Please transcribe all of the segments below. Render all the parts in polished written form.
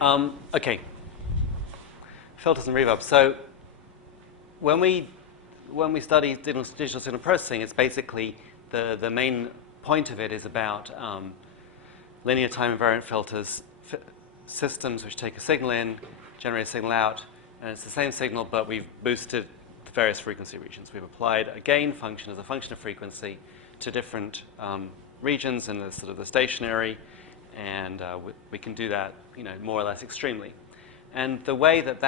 Okay, filters and reverb. So when we study digital signal processing, it's basically the main point of it is about linear time invariant filters, systems which take a signal in, generate a signal out, and it's the same signal, but we've boosted the various frequency regions. We've applied a gain function as a function of frequency to different regions in the sort of the stationary, and we can do that, more or less extremely. And the way that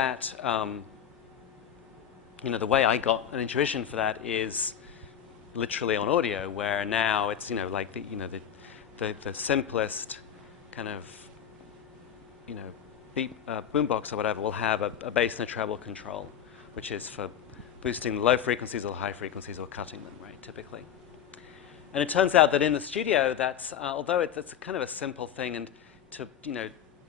the way I got an intuition for that is literally on audio, where now it's like the simplest kind of boombox or whatever will have a bass and a treble control, which is for boosting the low frequencies or high frequencies or cutting them, right, typically. And it turns out that in the studio, that's although it's kind of a simple thing, and to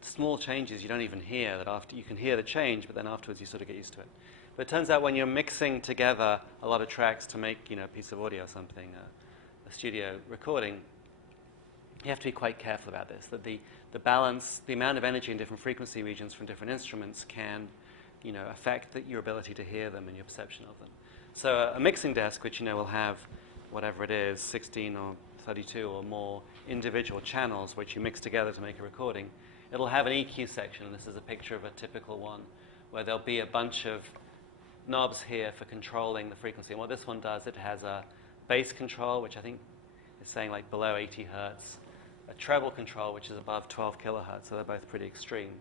small changes you don't even hear that after you can hear the change, but then afterwards you sort of get used to it. But it turns out when you're mixing together a lot of tracks to make a piece of audio or something, a studio recording, you have to be quite careful about this. That the balance, the amount of energy in different frequency regions from different instruments can affect your ability to hear them and your perception of them. So a mixing desk, which will have whatever it is, 16 or 32 or more individual channels which you mix together to make a recording, it'll have an EQ section, and this is a picture of a typical one, where there'll be a bunch of knobs here for controlling the frequency. And what this one does, it has a bass control, which I think is saying like below 80 hertz, a treble control, which is above 12 kilohertz, so they're both pretty extreme.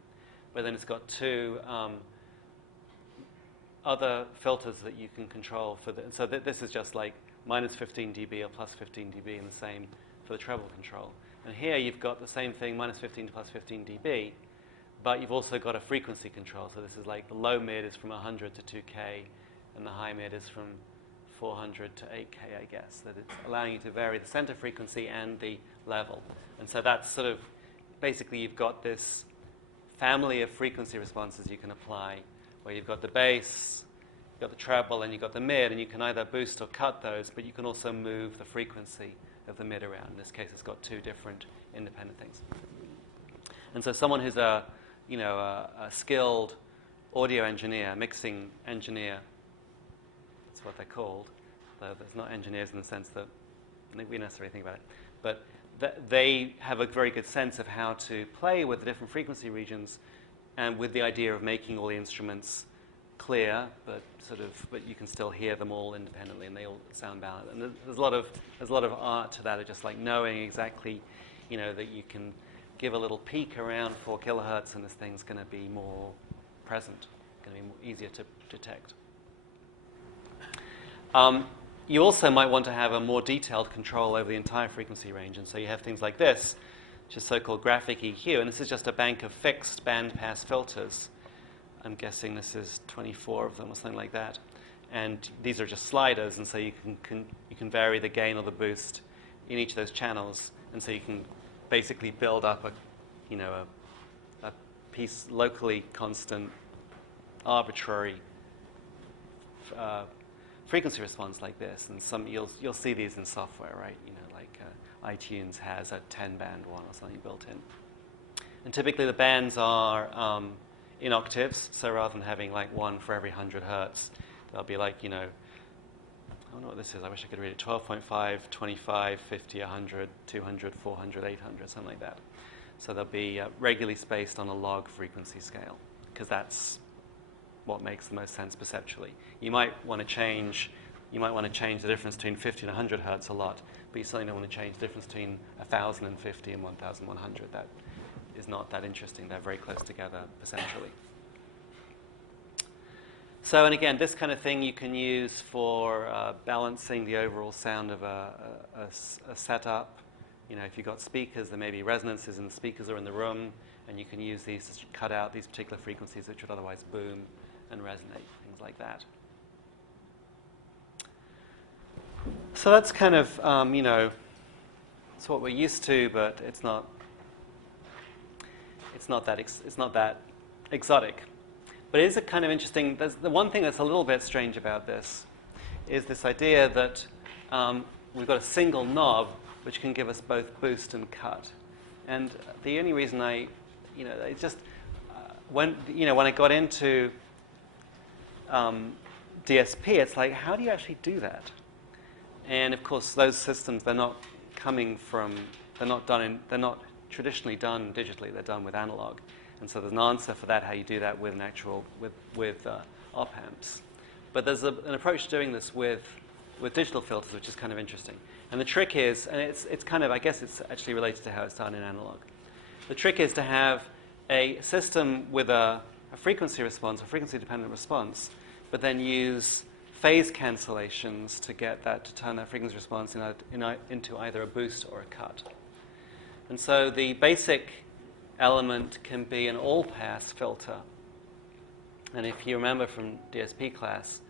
But then it's got two other filters that you can control for the, so this is just like minus 15 dB or plus 15 dB, and the same for the treble control. And here you've got the same thing, minus 15 to plus 15 dB, but you've also got a frequency control. So this is like the low mid is from 100 to 2K, and the high mid is from 400 to 8K, I guess. That it's allowing you to vary the center frequency and the level. And so that's sort of, basically you've got this family of frequency responses you can apply, where you've got the bass, you've got the treble, and you've got the mid, and you can either boost or cut those, but you can also move the frequency of the mid around. In this case, it's got two different independent things. And so someone who's a skilled audio engineer, mixing engineer, that's what they're called, though there's not engineers in the sense that we necessarily think about it, but they have a very good sense of how to play with the different frequency regions, and with the idea of making all the instruments clear, but you can still hear them all independently, and they all sound balanced. And there's a lot of art to that, of just like knowing exactly, that you can give a little peak around 4 kilohertz, and this thing's going to be more present, going to be more easier to detect. You also might want to have a more detailed control over the entire frequency range, and so you have things like this, which is so-called graphic EQ, and this is just a bank of fixed bandpass filters. I'm guessing this is 24 of them or something like that, and these are just sliders, and so you can vary the gain or the boost in each of those channels, and so you can basically build up a piece locally constant, arbitrary frequency response like this. And you'll see these in software, right? Like iTunes has a 10-band one or something built in. And typically the bands are in octaves, so rather than having like one for every 100 hertz, they'll be like, I don't know what this is, I wish I could read it, 12.5, 25, 50, 100, 200, 400, 800, something like that. So they'll be regularly spaced on a log frequency scale, because that's what makes the most sense perceptually. You might want to change the difference between 50 and 100 hertz a lot, but you certainly don't want to change the difference between 1,050 and 1,100. That is not that interesting. They're very close together perceptually. So, and again, this kind of thing you can use for balancing the overall sound of a setup. If you've got speakers, there may be resonances in the speakers or in the room, and you can use these to cut out these particular frequencies which would otherwise boom and resonate, things like that. So that's kind of, it's what we're used to, but it's not that exotic. But it is a kind of interesting, the one thing that's a little bit strange about this is this idea that we've got a single knob which can give us both boost and cut. And the only reason it's just, when I got into DSP, it's like, how do you actually do that? And of course, those systems, they're not traditionally done digitally. They're done with analog. And so there's an answer for that, how you do that with an actual with op amps. But there's an approach to doing this with digital filters, which is kind of interesting. And the trick is, and it's kind of, I guess it's actually related to how it's done in analog. The trick is to have a system with a frequency response, a frequency-dependent response, but then use phase cancellations to turn that frequency response into either a boost or a cut. And so the basic element can be an all-pass filter. And if you remember from DSP class,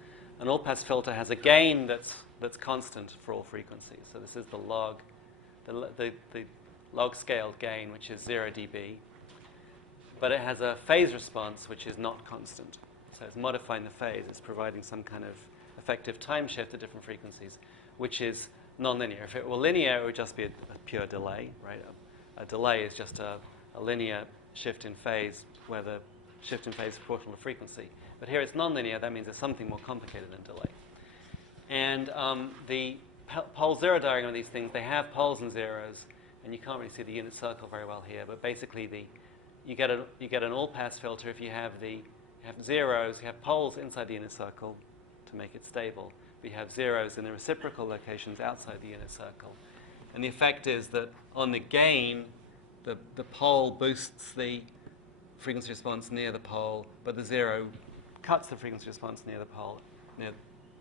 an all-pass filter has a gain that's constant for all frequencies. So this is the log scaled gain, which is 0 dB. But it has a phase response which is not constant. So it's modifying the phase. It's providing some kind of effective time shift at different frequencies, which is nonlinear. If it were linear, it would just be a pure delay, right? A delay is just a linear shift in phase where the shift in phase is proportional to frequency. But here it's nonlinear. That means it's something more complicated than delay. And the pole zero diagram of these things, they have poles and zeros, and you can't really see the unit circle very well here. But basically, you get an all-pass filter if you have zeros. You have poles inside the unit circle to make it stable. But you have zeros in the reciprocal locations outside the unit circle. And the effect is that on the gain, the pole boosts the frequency response near the pole, but the zero cuts the frequency response near the pole,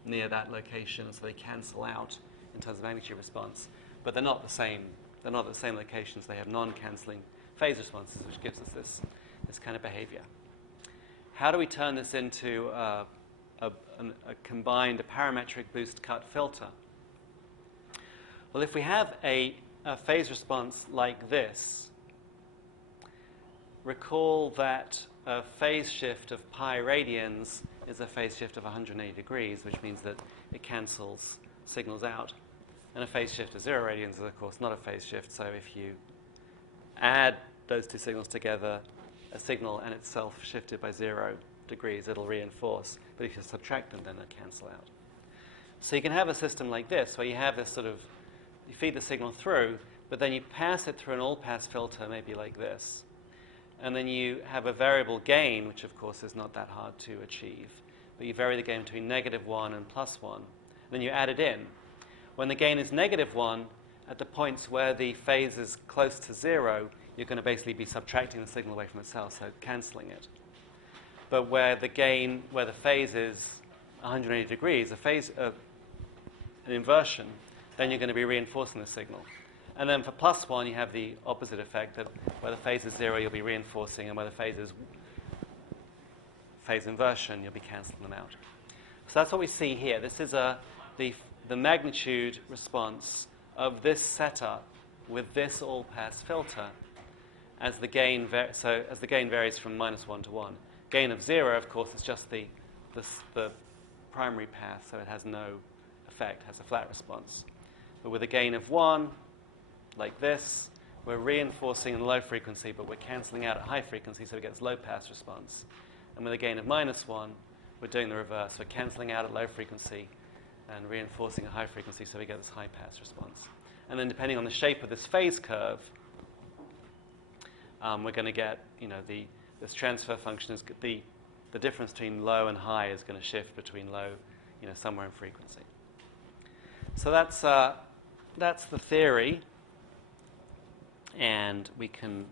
near that location, so they cancel out in terms of magnitude response. But they're not the same. They're not at the same locations. They have non-canceling phase responses, which gives us this kind of behavior. How do we turn this into a combined parametric boost-cut filter? Well, if we have a phase response like this, recall that a phase shift of pi radians is a phase shift of 180 degrees, which means that it cancels signals out. And a phase shift of 0 radians is, of course, not a phase shift. So if you add those two signals together, a signal and itself shifted by 0 degrees, it'll reinforce. But if you subtract them, then they'll cancel out. So you can have a system like this, where you have this sort of, you feed the signal through, but then you pass it through an all-pass filter, maybe like this. And then you have a variable gain, which of course is not that hard to achieve. But you vary the gain between -1 and +1. Then you add it in. When the gain is -1, at the points where the phase is close to 0, you're going to basically be subtracting the signal away from itself, so canceling it. But where the phase is 180 degrees, an inversion, then you're going to be reinforcing the signal. And then for +1, you have the opposite effect, that where the phase is 0, you'll be reinforcing, and where the phase is phase inversion, you'll be canceling them out. So that's what we see here. This is the magnitude response of this setup with this all-pass filter as the gain varies from -1 to 1. Gain of 0, of course, is just the primary path, so it has no effect, has a flat response. But with a gain of 1, like this, we're reinforcing in low frequency, but we're canceling out at high frequency, so we get this low-pass response. And with a gain of -1, we're doing the reverse. We're canceling out at low frequency and reinforcing at high frequency, so we get this high-pass response. And then depending on the shape of this phase curve, we're going to get, this transfer function is the difference between low and high is going to shift between low, somewhere in frequency. So that's the theory, and we can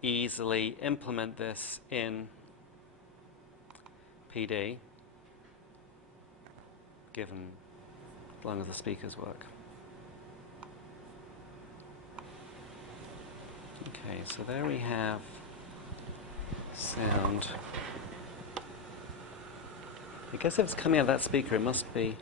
easily implement this in PD, given as long as the speakers work. Okay, so there we have sound. I guess if it's coming out of that speaker, it must be.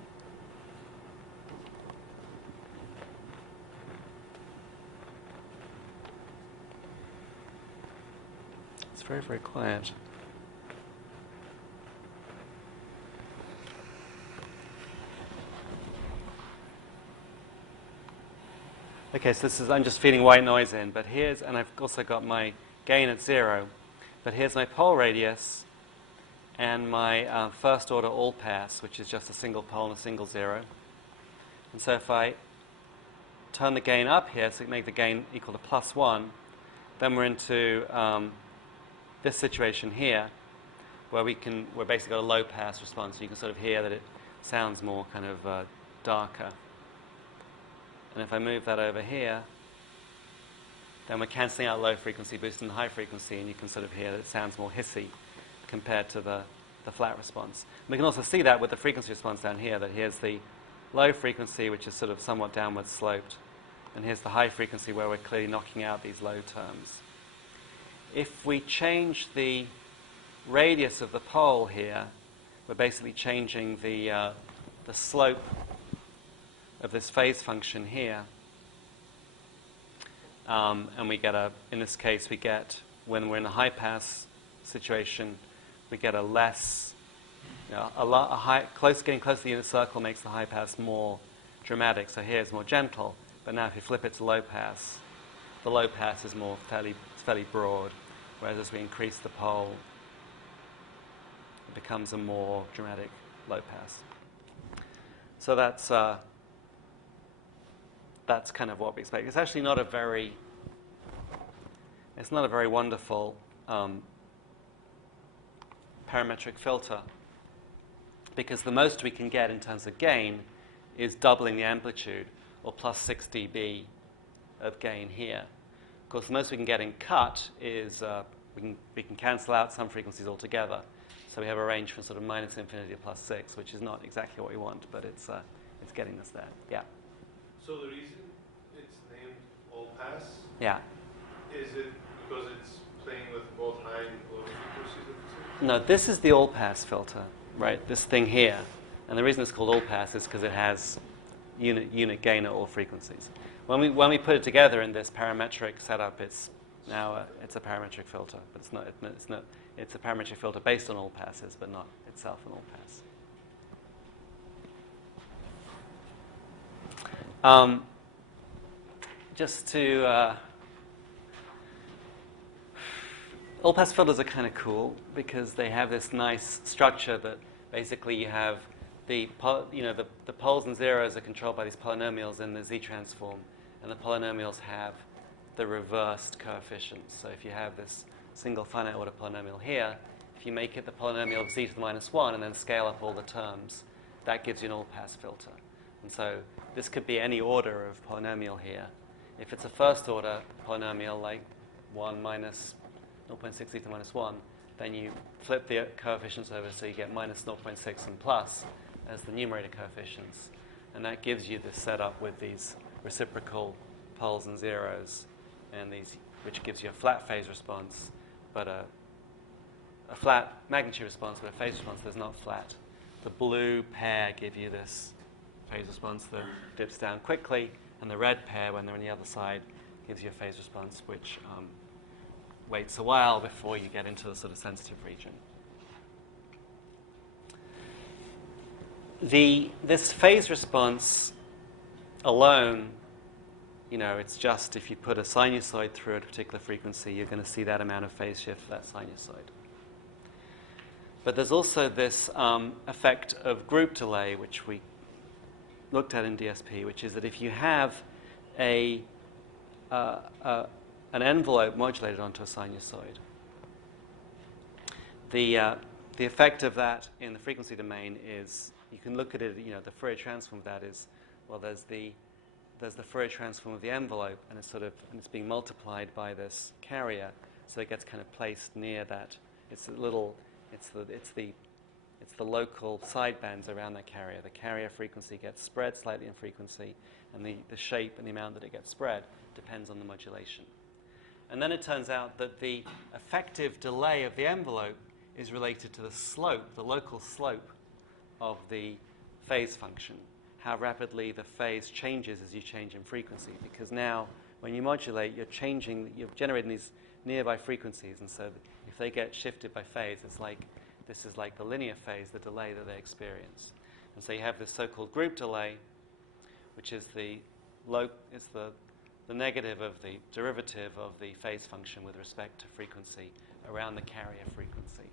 It's very, very quiet. Okay, so I'm just feeding white noise in, but and I've also got my gain at 0. But here's my pole radius and my first order all pass, which is just a single pole and a single zero. And so if I turn the gain up here, so make the gain equal to +1, then we're into this situation here, where we're basically got a low pass response. So you can sort of hear that it sounds more kind of darker. And if I move that over here, then we're cancelling out low frequency, boosting the high frequency, and you can sort of hear that it sounds more hissy compared to the flat response. And we can also see that with the frequency response down here, that here's the low frequency, which is sort of somewhat downward sloped, and here's the high frequency where we're clearly knocking out these low terms. If we change the radius of the pole here, we're basically changing the slope of this phase function here. And we get in this case, we get, when we're in a high pass situation, we get a less, getting close to the unit circle makes the high pass more dramatic. So here it's more gentle. But now if you flip it to low pass, the low pass is fairly broad. Whereas as we increase the pole, it becomes a more dramatic low pass. So that's kind of what we expect. It's actually not a very wonderful parametric filter, because the most we can get in terms of gain is doubling the amplitude, or plus 6 dB of gain here. Of course, the most we can get in cut is we can cancel out some frequencies altogether. So we have a range from sort of -∞ to +6, which is not exactly what we want, but it's getting us there. Yeah. So the reason it's named all pass, yeah, is it because it's playing with both high and low frequencies at the same time? No, this is the all pass filter, right? This thing here, and the reason it's called all pass is because it has unit gain at all frequencies. When we put it together in this parametric setup, it's now it's a parametric filter, but it's a parametric filter based on all passes, but not itself an all pass. Just to all pass filters are kind of cool because they have this nice structure that basically you have the poles and zeros are controlled by these polynomials in the Z transform, and the polynomials have the reversed coefficients. So if you have this single finite order polynomial here, if you make it the polynomial of z to the -1 and then scale up all the terms, that gives you an all-pass filter. And so this could be any order of polynomial here. If it's a first order polynomial like 1 minus 0.6 z to the -1, then you flip the coefficients over so you get minus 0.6 and plus as the numerator coefficients. And that gives you this setup with these reciprocal poles and zeros, and these, which gives you a flat phase response, but a flat magnitude response, but a phase response that's not flat. The blue pair give you this phase response that dips down quickly, and the red pair, when they're on the other side, gives you a phase response which waits a while before you get into the sort of sensitive region. This phase response alone, it's just if you put a sinusoid through at a particular frequency, you're going to see that amount of phase shift for that sinusoid. But there's also this effect of group delay, which we looked at in DSP, which is that if you have an envelope modulated onto a sinusoid, the effect of that in the frequency domain is, you can look at it, the Fourier transform of that is, well, there's the Fourier transform of the envelope, and it's being multiplied by this carrier, so it gets kind of placed near that. It's the local sidebands around that carrier. The carrier frequency gets spread slightly in frequency, and the shape and the amount that it gets spread depends on the modulation. And then it turns out that the effective delay of the envelope is related to the slope, the local slope of the phase function, how rapidly the phase changes as you change in frequency. Because now, when you modulate, you're generating these nearby frequencies, and so if they get shifted by phase, this is like the linear phase, the delay that they experience. And so you have this so-called group delay, which is the the negative of the derivative of the phase function with respect to frequency around the carrier frequency.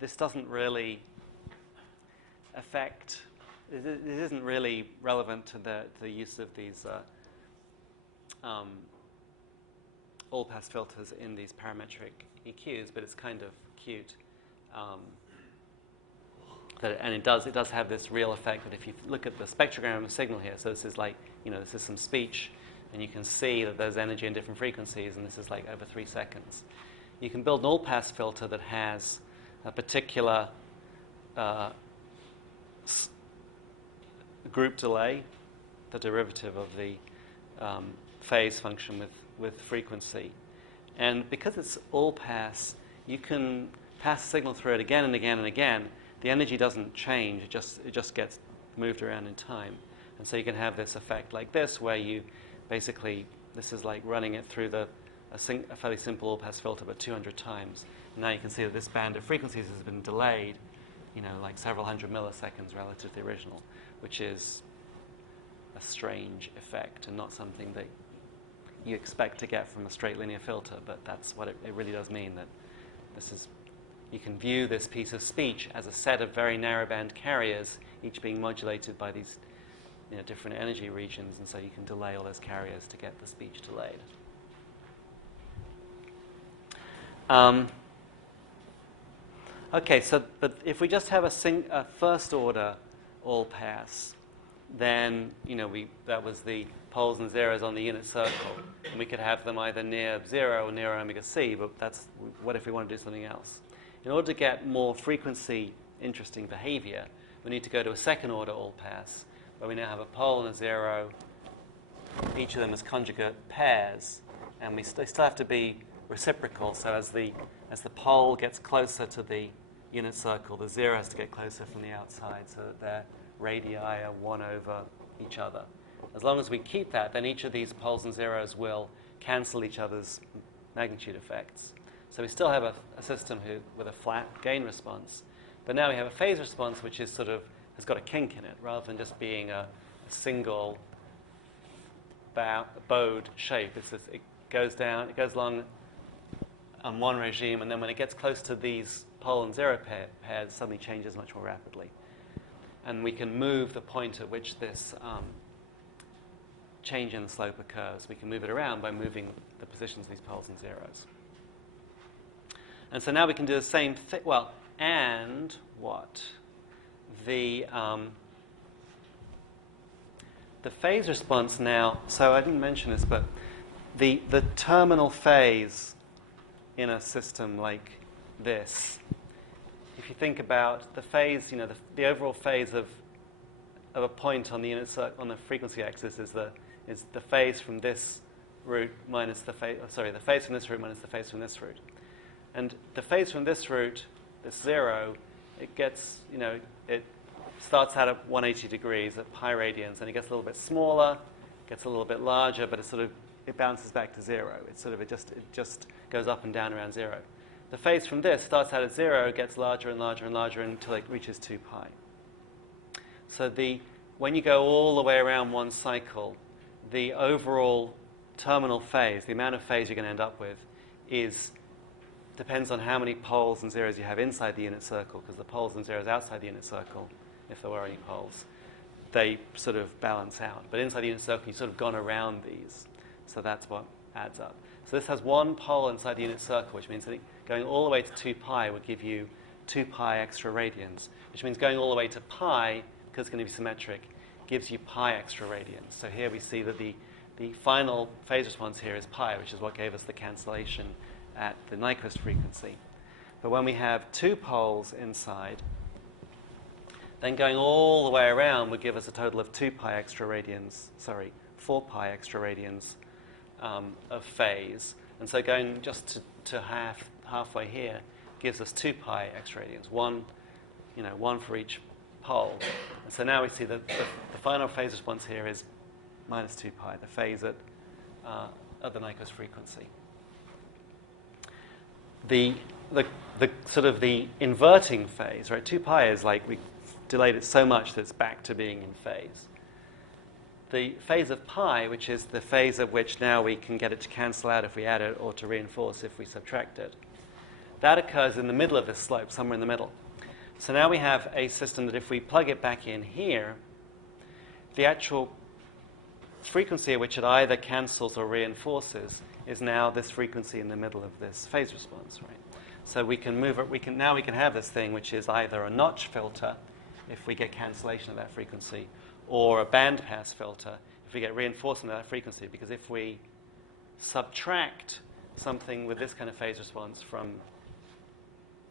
This doesn't really affect, it isn't really relevant to the use of these all-pass filters in these parametric EQs, but it's kind of cute. And it does have this real effect that if you look at the spectrogram of a signal here, so this is like, this is some speech, and you can see that there's energy in different frequencies, and this is like over 3 seconds. You can build an all-pass filter that has a particular group delay, the derivative of the phase function with frequency. And because it's all-pass, you can pass the signal through it again and again and again. The energy doesn't change, it just gets moved around in time. And so you can have this effect like this, where you basically, this is like running it through a fairly simple all-pass filter, but 200 times. And now you can see that this band of frequencies has been delayed, like several hundred milliseconds relative to the original, which is a strange effect and not something that you expect to get from a straight linear filter, but that's what it really does mean, that this is, you can view this piece of speech as a set of very narrowband carriers, each being modulated by these different energy regions, and so you can delay all those carriers to get the speech delayed. Okay, so but if we just have a first order all pass, then that was the poles and zeros on the unit circle, and we could have them either near 0 or near omega c. But what if we want to do something else? In order to get more frequency interesting behavior, we need to go to a second order all pass, where we now have a pole and a zero, each of them as conjugate pairs, and they still have to be reciprocal. So as the pole gets closer to the unit circle, the zero has to get closer from the outside, so that their radii are 1 over each other. As long as we keep that, then each of these poles and zeros will cancel each other's magnitude effects. So we still have a system with a flat gain response, but now we have a phase response which is has got a kink in it, rather than just being a single bowed shape. It goes down, it goes along on one regime, and then when it gets close to these pole and zero pairs, suddenly changes much more rapidly. And we can move the point at which this change in the slope occurs. We can move it around by moving the positions of these poles and zeros. And so now we can do the same thing. Well, and what? The phase response now, so I didn't mention this, but the terminal phase in a system like this, if you think about the phase, the overall phase of a point on the unit on the frequency axis is the phase from this root minus the phase from this root minus the phase from this root. And the phase from this root, this 0, it gets, it starts out at 180 degrees at pi radians, and it gets a little bit smaller, gets a little bit larger, but it bounces back to 0. It just goes up and down around 0. The phase from this starts out at 0, gets larger and larger and larger until it reaches 2 pi. So when you go all the way around one cycle, the overall terminal phase, the amount of phase you're going to end up with, depends on how many poles and zeros you have inside the unit circle, because the poles and zeros outside the unit circle, if there were any poles, they sort of balance out. But inside the unit circle, you've sort of gone around these. So that's what adds up. So this has one pole inside the unit circle, which means that going all the way to 2 pi would give you 2 pi extra radians, which means going all the way to pi, because it's going to be symmetric, gives you pi extra radians. So here we see that the final phase response here is pi, which is what gave us the cancellation at the Nyquist frequency. But when we have 2 poles inside, then going all the way around would give us a total of 4 pi extra radians of phase. And so going just to halfway here gives us 2 pi extra radians, one for each pole. And so now we see that the final phase response here is minus 2 pi, the phase at the Nyquist frequency. The sort of the inverting phase, right? 2 pi is like we delayed it so much that it's back to being in phase. the phase of pi, which is the phase of which now we can get it to cancel out if we add it or to reinforce if we subtract it, that occurs in the middle of this slope, somewhere in the middle. So now we have a system that if we plug it back in here, the actual frequency at which it either cancels or reinforces is now this frequency in the middle of this phase response, right? So we can move it. Now we can have this thing which is either a notch filter if we get cancellation of that frequency, or a bandpass filter if we get reinforcement of that frequency. Because if we subtract something with this kind of phase response from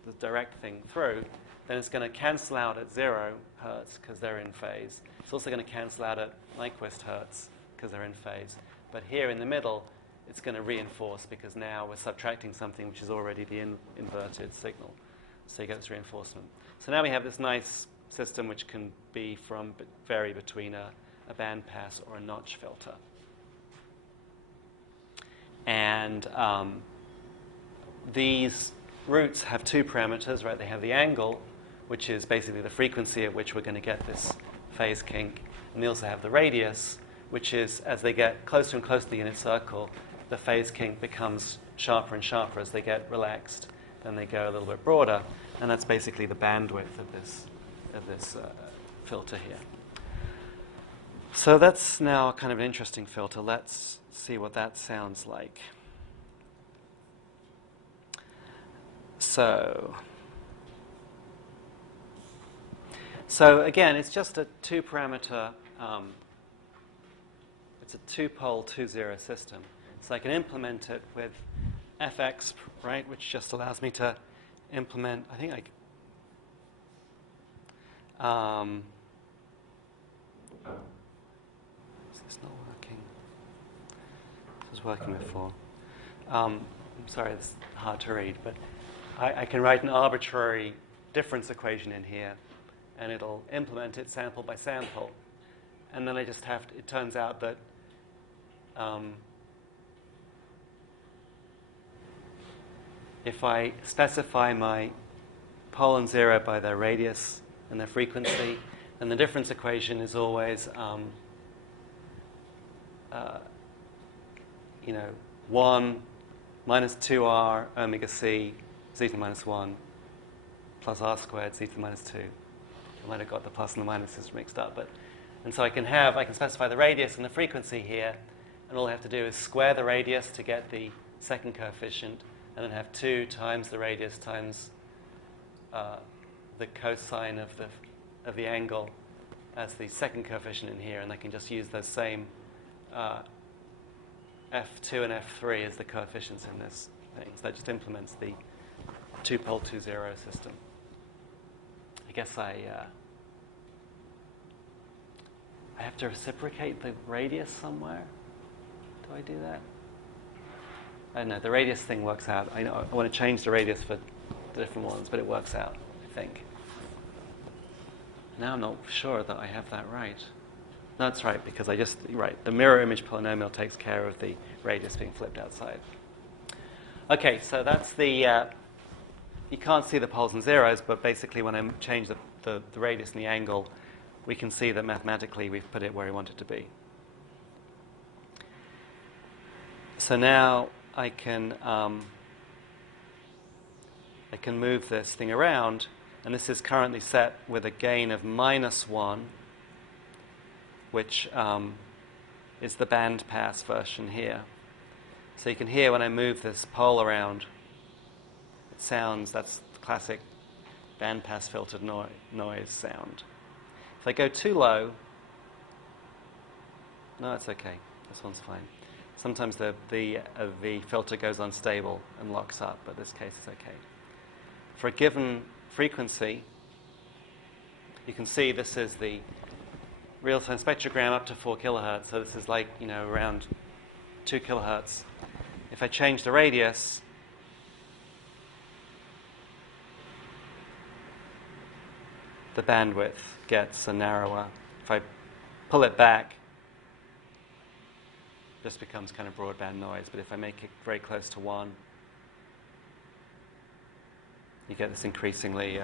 the direct thing through, then it's going to cancel out at 0 hertz because they're in phase. It's also going to cancel out at Nyquist hertz because they're in phase. But here in the middle, it's going to reinforce because now we're subtracting something which is already the inverted signal. So you get this reinforcement. So now we have this nice system which can vary between a bandpass or a notch filter. And these roots have two parameters, right? They have the angle, which is basically the frequency at which we're going to get this phase kink. And they also have the radius, which is, as they get closer and closer to the unit circle, the phase kink becomes sharper and sharper as they get relaxed. Then they go a little bit broader. And that's basically the bandwidth of this filter here. So that's now kind of an interesting filter. Let's see what that sounds like. So again, it's just a two-parameter, it's a two-pole 2-0 system. So I can implement it with fx, right, which just allows me to implement, I think is this not working? This was working before. I'm sorry, it's hard to read, but I can write an arbitrary difference equation in here, and it'll implement it sample by sample. And then I just have to, it turns out that if I specify my pole and 0 by their radius and their frequency, then the difference equation is always 1 minus 2r omega c z to the minus 1 plus r squared z to the minus 2. I might have got the plus and the minuses mixed up, and so I can specify the radius and the frequency here, and all I have to do is square the radius to get the second coefficient, and then have 2 times the radius times the cosine of the angle as the second coefficient in here, and I can just use those same f2 and f3 as the coefficients in this thing. So that just implements the two-pole 2-0 system. I guess I have to reciprocate the radius somewhere. Do I do that? I don't know. The radius thing works out. I know I want to change the radius for the different ones, but it works out, I think. Now I'm not sure that I have that right. No, that's right, because the mirror image polynomial takes care of the radius being flipped outside. Okay, so that's the, you can't see the poles and zeros, but basically when I change the radius and the angle, we can see that mathematically we've put it where we want it to be. So now I can move this thing around, and this is currently set with a gain of -1, which is the bandpass version here. So you can hear when I move this pole around, it sounds, that's the classic bandpass filtered noise sound. If I go too low, no, it's okay. This one's fine. Sometimes the filter goes unstable and locks up, but in this case it's okay. For a given frequency, you can see this is the real-time spectrogram up to 4 kilohertz. So this is like, around 2 kilohertz. If I change the radius, the bandwidth gets narrower. If I pull it back, this becomes kind of broadband noise. But if I make it very close to 1, you get this increasingly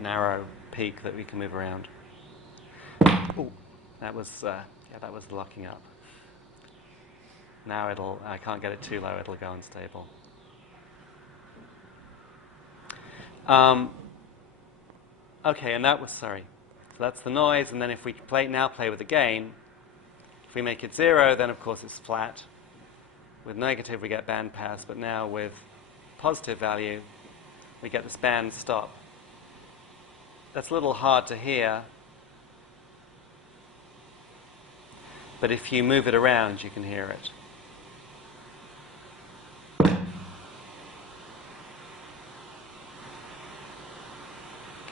narrow peak that we can move around. Ooh, that was, Yeah, that was the locking up. Now I can't get it too low, it'll go unstable. Okay, and that was, sorry. So that's the noise, and then if we now play with the gain, if we make it 0, then of course it's flat. With negative, we get band pass, but now with positive value, we get this band stop. That's a little hard to hear, but if you move it around, you can hear it.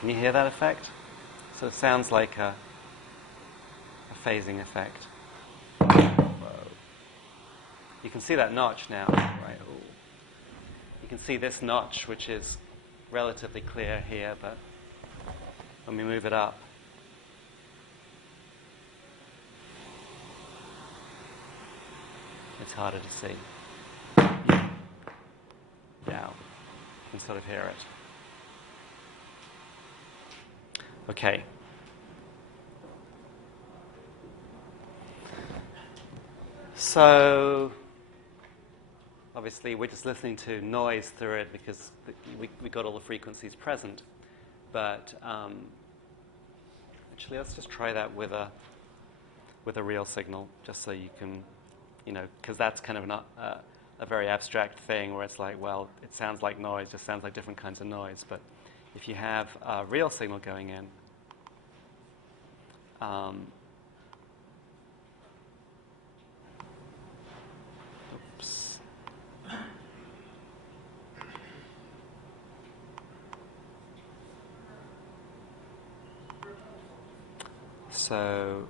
Can you hear that effect? So it sounds like a phasing effect. Whoa. You can see that notch now, right? Ooh. You can see this notch, which is relatively clear here, but when we move it up, it's harder to see. Now, you can sort of hear it. Okay. So, obviously, we're just listening to noise through it because we got all the frequencies present. But actually, let's just try that with a real signal, just so you can, because that's kind of not a very abstract thing where it's like, well, it sounds like noise, just sounds like different kinds of noise. But if you have a real signal going in, oops. So,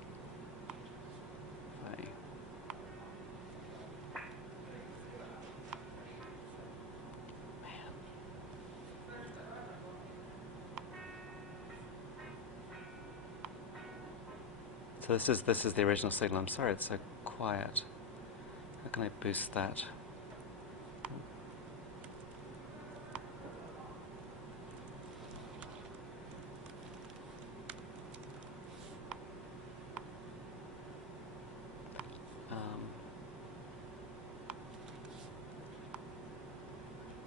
So this is the original signal. I'm sorry it's so quiet. How can I boost that?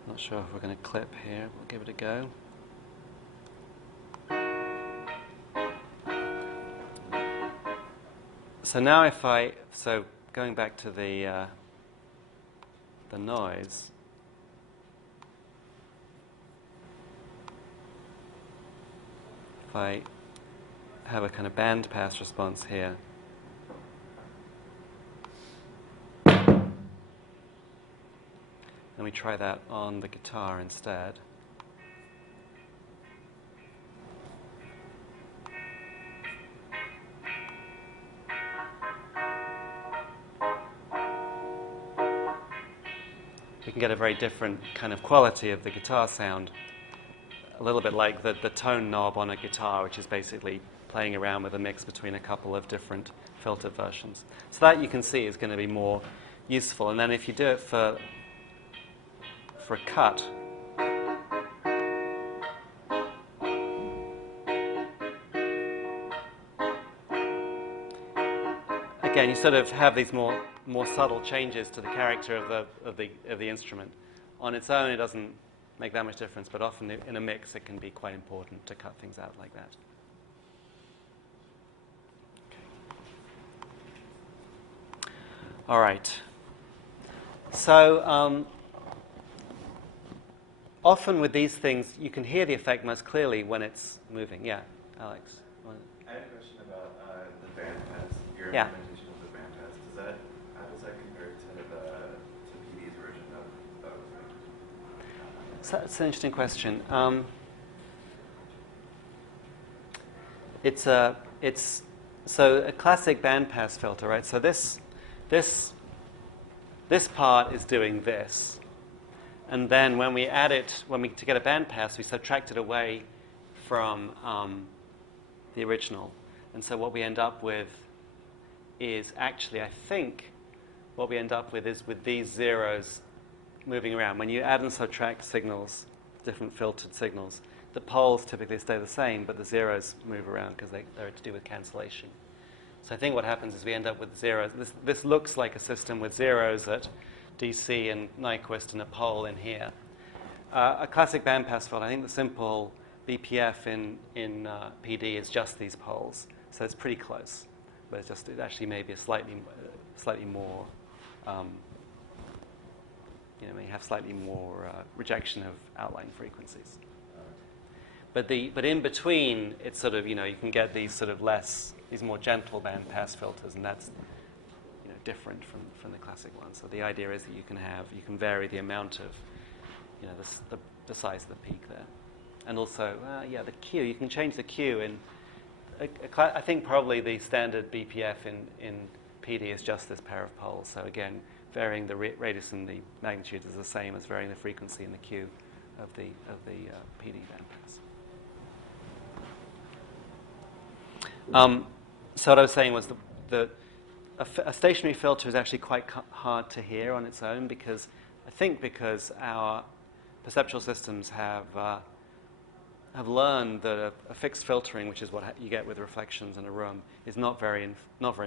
Not sure if we're going to clip here. We'll give it a go. So now going back to the noise, if I have a kind of band pass response here, and we try that on the guitar instead. We can get a very different kind of quality of the guitar sound, a little bit like the tone knob on a guitar, which is basically playing around with a mix between a couple of different filtered versions. So that you can see is going to be more useful. And then if you do it for a cut, again, you sort of have these more subtle changes to the character of the instrument. On its own, it doesn't make that much difference, but often in a mix, it can be quite important to cut things out like that. Okay. All right. So often with these things, you can hear the effect most clearly when it's moving. Yeah, Alex. I had a question about the band pass. Your Yeah. implementation of the band pass. How does that compare to PD's version of So it's an interesting question. It's a classic bandpass filter, right? So this part is doing this, and then when we add it, to get a bandpass, we subtract it away from the original, and so what we end up with is actually, I think, what we end up with is with these zeros moving around. When you add and subtract signals, different filtered signals, the poles typically stay the same, but the zeros move around because they're to do with cancellation. So I think what happens is we end up with zeros. This looks like a system with zeros at DC and Nyquist and a pole in here. A classic bandpass filter, I think the simple BPF in PD is just these poles. So it's pretty close. But it actually may be a slightly more, may have slightly more rejection of outlying frequencies. But in between, it's sort of, you can get these sort of these more gentle bandpass filters, and that's, different from the classic one. So the idea is that you can vary the amount of, the size of the peak there. And also, the Q, you can change the Q in, I think probably the standard BPF in PD is just this pair of poles. So again, varying the radius and the magnitude is the same as varying the frequency and the Q of the PD bandpass. So what I was saying was a stationary filter is actually quite hard to hear on its own because our perceptual systems have learned that a fixed filtering, which is what you get with reflections in a room, is not very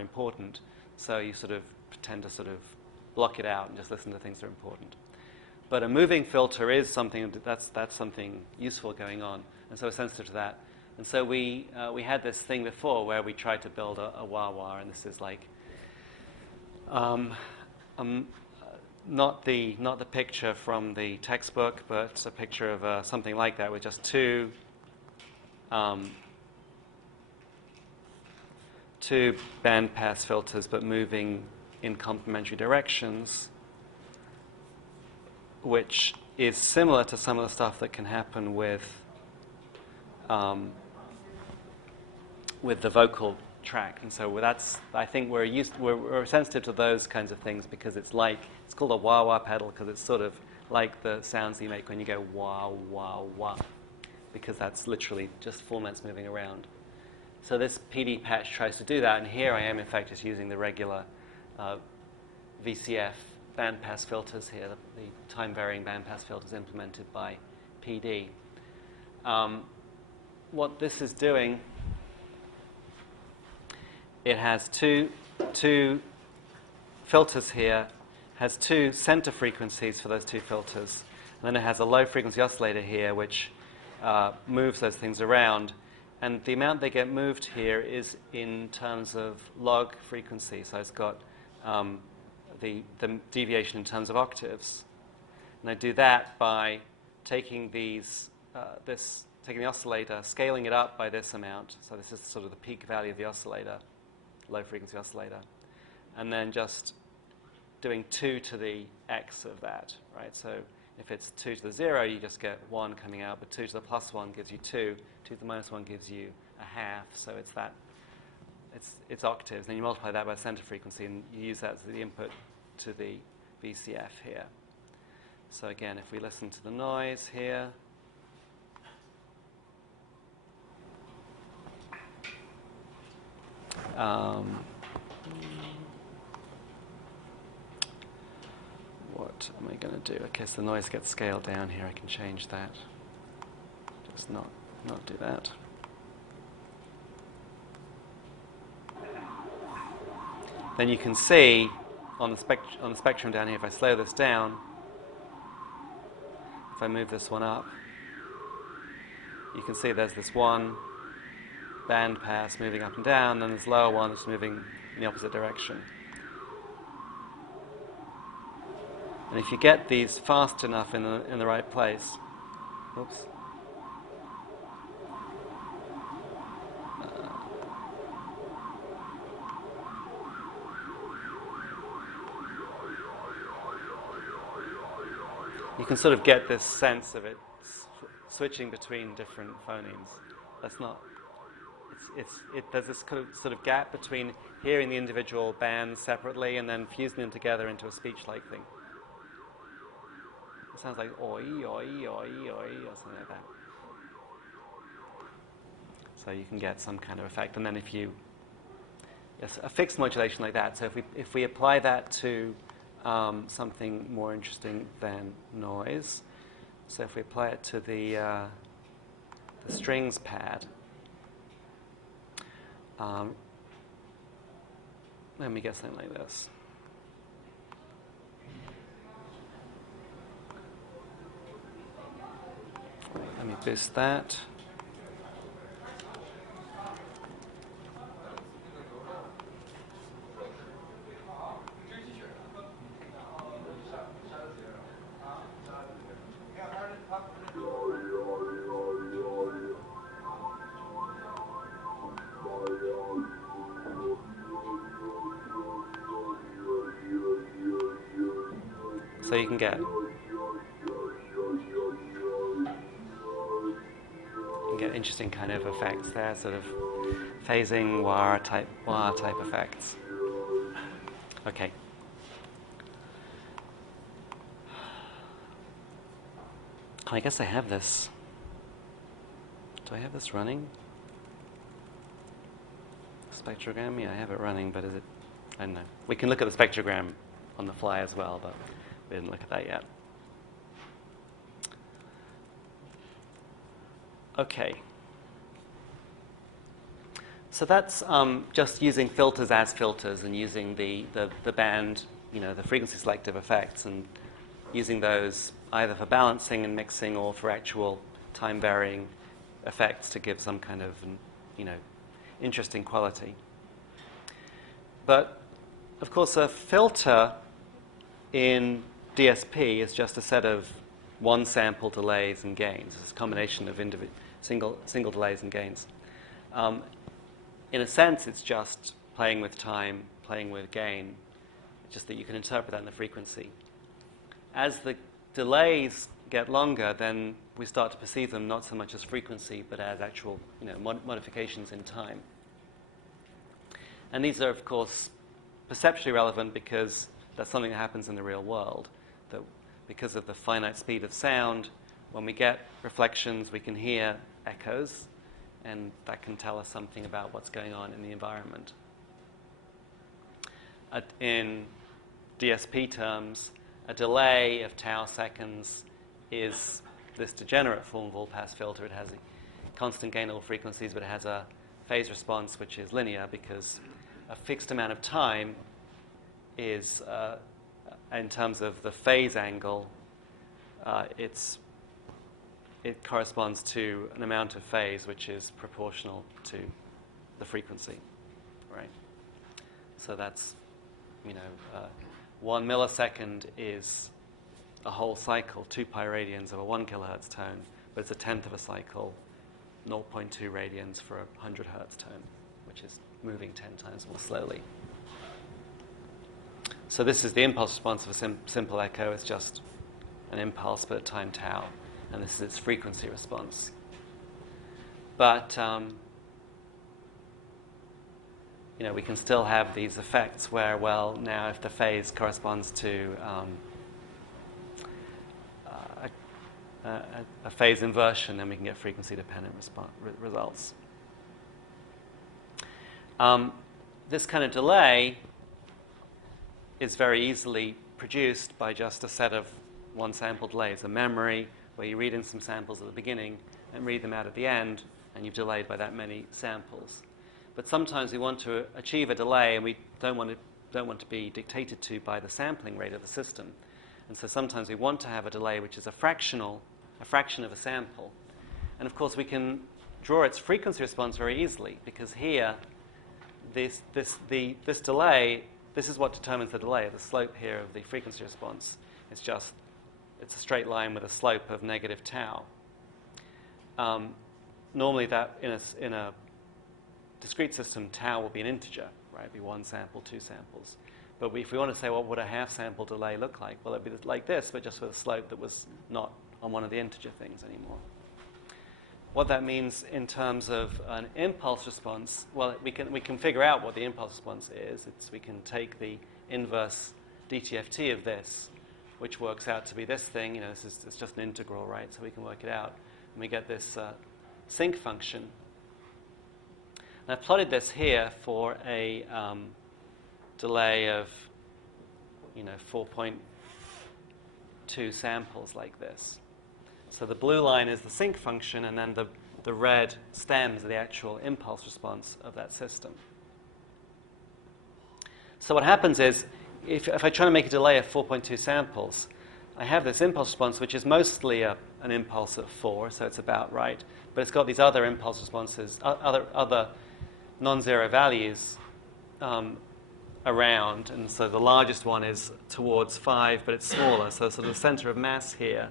important. So you sort of tend to sort of block it out and just listen to things that are important. But a moving filter is something that's something useful going on, and so we're sensitive to that. And so we had this thing before where we tried to build a wah-wah, and this is like not the picture from the textbook, but a picture of something like that with just two bandpass filters, but moving in complementary directions, which is similar to some of the stuff that can happen with the vocal track. And so I think we're sensitive to those kinds of things because it's called a wah-wah pedal because it's sort of like the sounds you make when you go wah, wah, wah, because that's literally just formats moving around. So this PD patch tries to do that, and here I am, in fact, just using the regular VCF bandpass filters here, the time-varying bandpass filters implemented by PD. What this is doing, it has two filters here, has two center frequencies for those two filters, and then it has a low-frequency oscillator here, which moves those things around. And the amount they get moved here is in terms of log frequency. So it's got the deviation in terms of octaves. And I do that by taking taking the oscillator, scaling it up by this amount. So this is sort of the peak value of the oscillator, low-frequency oscillator. And then just doing 2 to the x of that, right? So if it's 2 to the 0, you just get 1 coming out, but 2 to the plus 1 gives you 2. 2 to the minus 1 gives you a half, so it's octaves. Then you multiply that by the center frequency, and you use that as the input to the VCF here. So again, if we listen to the noise here, what am I going to do? Okay, so the noise gets scaled down here. I can change that. Just not do that. Then you can see on the spectrum down here, if I slow this down, if I move this one up, you can see there's this one band pass moving up and down, and this lower one that's moving in the opposite direction. And if you get these fast enough in the right place, oops. You can sort of get this sense of it switching between different phonemes. That's not. There's this kind of sort of gap between hearing the individual bands separately and then fusing them together into a speech-like thing. It sounds like oi, oi, oi, oi, or something like that. So you can get some kind of effect, and then a fixed modulation like that. So if we apply that to something more interesting than noise, so if we apply it to the strings pad, let me get something like this. Let me boost that. So you can get interesting kind of effects there, sort of phasing wah type effects. Okay. I guess I have this. Do I have this running? Spectrogram? Yeah, I have it running, but is it? I don't know. We can look at the spectrogram on the fly as well, but we didn't look at that yet. Okay. So that's just using filters as filters and using the band, the frequency selective effects, and using those either for balancing and mixing or for actual time varying effects to give some kind of, interesting quality. But of course, a filter in DSP is just a set of one sample delays and gains. It's a combination of single delays and gains. In a sense, it's just playing with time, playing with gain, just that you can interpret that in the frequency. As the delays get longer, then we start to perceive them not so much as frequency, but as actual modifications in time. And these are, of course, perceptually relevant because that's something that happens in the real world. That because of the finite speed of sound, when we get reflections, we can hear echoes, and that can tell us something about what's going on in the environment. In DSP terms, a delay of tau seconds is this degenerate form of all-pass filter. It has a constant gain at all frequencies, but it has a phase response which is linear because a fixed amount of time is, in terms of the phase angle, it corresponds to an amount of phase which is proportional to the frequency, right? So that's, 1 millisecond is a whole cycle, 2 pi radians of a 1 kilohertz tone, but it's a tenth of a cycle, 0.2 radians for a 100 hertz tone, which is moving 10 times more slowly. So this is the impulse response of a simple echo. It's just an impulse, but at time tau. And this is its frequency response. But, we can still have these effects where, well, now if the phase corresponds to a phase inversion, then we can get frequency-dependent results. This kind of delay is very easily produced by just a set of one-sample delays, a memory where you read in some samples at the beginning and read them out at the end, and you've delayed by that many samples. But sometimes we want to achieve a delay, and we don't want to be dictated to by the sampling rate of the system. And so sometimes we want to have a delay which is a fraction of a sample. And of course, we can draw its frequency response very easily, because here, this delay, this is what determines the delay. The slope here of the frequency response is just, it's a straight line with a slope of negative tau. Normally, that in a discrete system, tau will be an integer, right? It'd be 1 sample, 2 samples. But if we want to say, what would a half-sample delay look like? Well, it'd be like this, but just with a slope that was not on one of the integer things anymore. What that means in terms of an impulse response, well, we can figure out what the impulse response is. We can take the inverse DTFT of this, which works out to be this thing. It's just an integral, right? So we can work it out. And we get this sync function. And I've plotted this here for a delay of, 4.2 samples like this. So the blue line is the sync function, and then the red stems are the actual impulse response of that system. So what happens is, if I try to make a delay of 4.2 samples, I have this impulse response, which is mostly an impulse at 4, so it's about right. But it's got these other impulse responses, other non-zero values around. And so the largest one is towards 5, but it's smaller. So sort of the center of mass here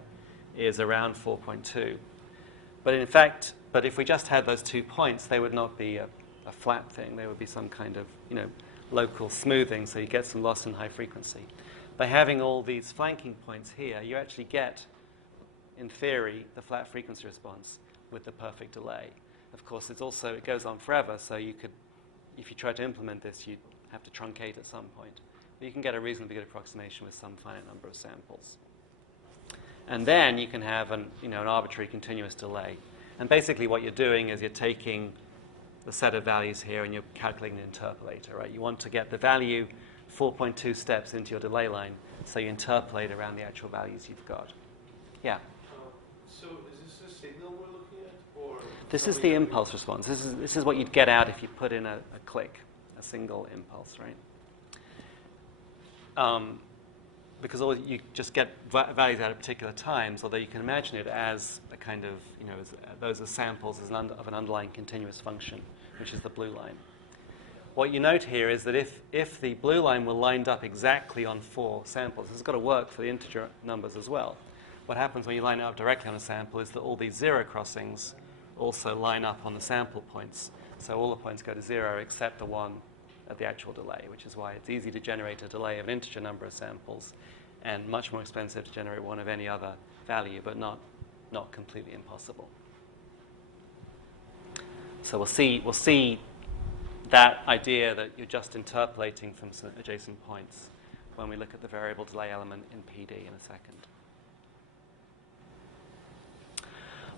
is around 4.2. But in fact, if we just had those 2 points, they would not be a flat thing. They would be some kind of, local smoothing, so you get some loss in high frequency. By having all these flanking points here, you actually get, in theory, the flat frequency response with the perfect delay. Of course, it goes on forever, so you could, if you try to implement this, you'd have to truncate at some point. But you can get a reasonably good approximation with some finite number of samples. And then you can have an arbitrary continuous delay. And basically what you're doing is you're taking the set of values here and you're calculating an interpolator, right? You want to get the value 4.2 steps into your delay line, so you interpolate around the actual values you've got. Yeah? So is this the signal we're looking at? Or this is the impulse response. This is what you'd get out if you put in a click, a single impulse, right? Because you just get values out at particular times, although you can imagine it as a kind of, those are samples of an underlying continuous function, which is the blue line. What you note here is that if the blue line were lined up exactly on 4 samples, this has got to work for the integer numbers as well. What happens when you line it up directly on a sample is that all these zero crossings also line up on the sample points. So all the points go to 0 except the one at the actual delay, which is why it's easy to generate a delay of an integer number of samples and much more expensive to generate one of any other value, but not completely impossible. So we'll see that idea that you're just interpolating from some adjacent points when we look at the variable delay element in PD in a second.